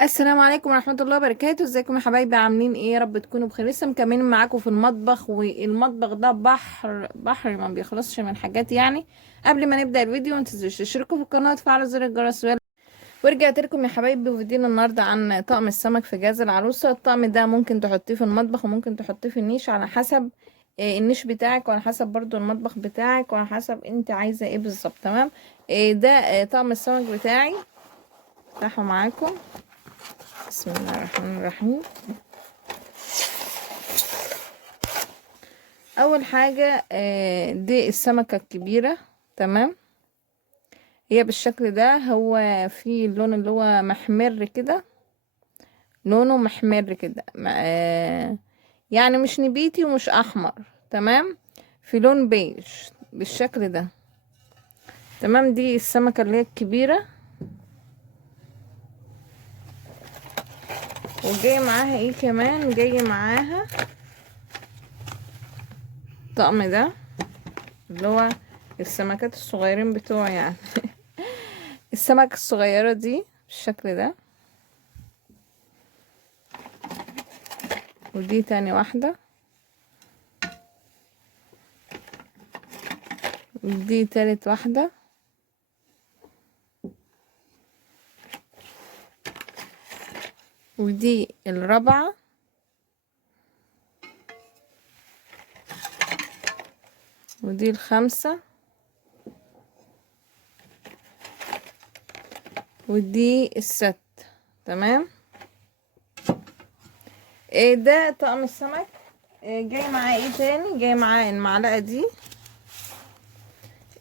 السلام عليكم ورحمة الله وبركاته. ازيكم يا حبايبي؟ عاملين ايه؟ يا رب تكونوا بخير. لسه مكملين معاكم في المطبخ، والمطبخ ده بحر بحر ما بيخلصش من حاجات يعني. قبل ما نبدأ الفيديو ما تنسوش تشتركوا في القناة وتفعلوا زر الجرس. ورجعت لكم يا حبايبي وفيديونا النهارده عن طقم السمك في جهاز العروسة. الطقم ده ممكن تحطيه في المطبخ وممكن تحطيه في النيش على حسب النيش بتاعك، وعلى حسب برضو المطبخ بتاعك، وعلى حسب انت عايزة ايه بالظبط. تمام. ده طقم السمك بتاعي. افتحه معاكم. بسم الله الرحمن الرحيم. اول حاجة دي السمكة الكبيرة. تمام. هي بالشكل ده، هو في اللون اللي هو محمر كده، لونه محمر كده، يعني مش نبيتي ومش احمر. تمام. في لون بيج بالشكل ده. تمام. دي السمكة اللي هي الكبيرة، وجاي معاها ايه كمان؟ جاي معاها الطقم ده اللي هو السمكات الصغيرين بتوعي يعني. السمكة الصغيرة دي بالشكل ده. ودي تاني واحدة. ودي تالت واحدة. ودي الرابعة. ودي الخامسة. ودي الست. تمام. ايه ده طقم السمك. جاي معاه ايه تاني؟ جاي معاه المعلقة دي.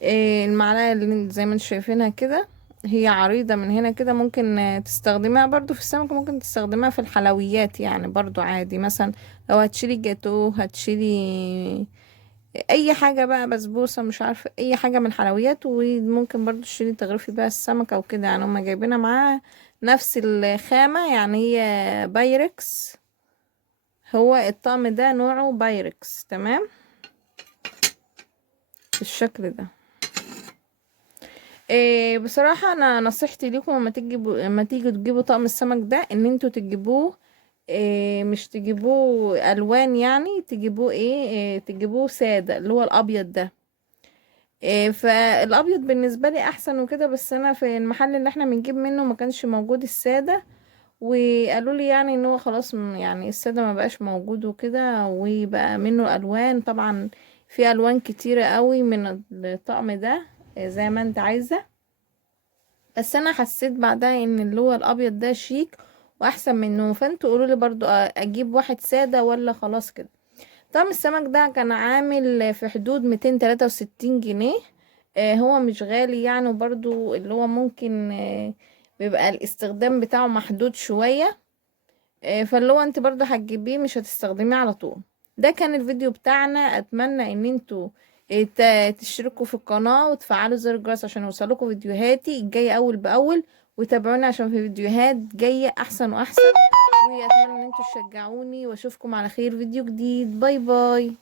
المعلقة اللي زي ما انتم شايفينها كده، هي عريضة من هنا كده. ممكن تستخدميها برضو في السمك، ممكن تستخدميها في الحلويات يعني برضو عادي. مثلا لو هتشيلي جاتو، هتشيلي اي حاجة بقى، بسبوسة، مش عارفة، اي حاجة من الحلويات. وممكن برضو تشيلي تغرفي بقى السمكة وكده يعني. هما جايبينها معاها نفس الخامة يعني، هي بايركس. هو الطقم ده نوعه بايركس. تمام. بالشكل ده. بصراحة انا نصيحتي ليكم لما تيجوا تجيبوا طقم السمك ده، ان انتوا تجيبوه مش تجيبوه الوان يعني. تجيبوه تجيبوه سادة، اللي هو الابيض ده. فالابيض بالنسبة لي احسن وكده. بس انا في المحل اللي احنا بنجيب منه ما كانش موجود السادة، وقالوا لي يعني ان هو خلاص يعني السادة ما بقاش موجود وكده، وبقى منه الوان. طبعا في الوان كتيرة قوي من الطقم ده، زي ما انت عايزة. بس انا حسيت بعدها ان اللي هو الابيض ده شيك واحسن منه. فانتوا قولوا لي برضو اجيب واحد سادة ولا خلاص كده. طقم السمك ده كان عامل في حدود 263 جنيه. هو مش غالي يعني، وبرضو اللي هو ممكن بيبقى الاستخدام بتاعه محدود شوية. فاللي هو انت برضو هتجيبيه مش هتستخدميه على طول. ده كان الفيديو بتاعنا. اتمنى ان انتوا تشتركوا في القناة وتفعلوا زر الجرس عشان يوصلكوا فيديوهاتي الجاية اول باول. وتابعوني عشان في فيديوهات جاية احسن واحسن. واتمنى ان انتوا تشجعوني، واشوفكم على خير فيديو جديد. باي باي.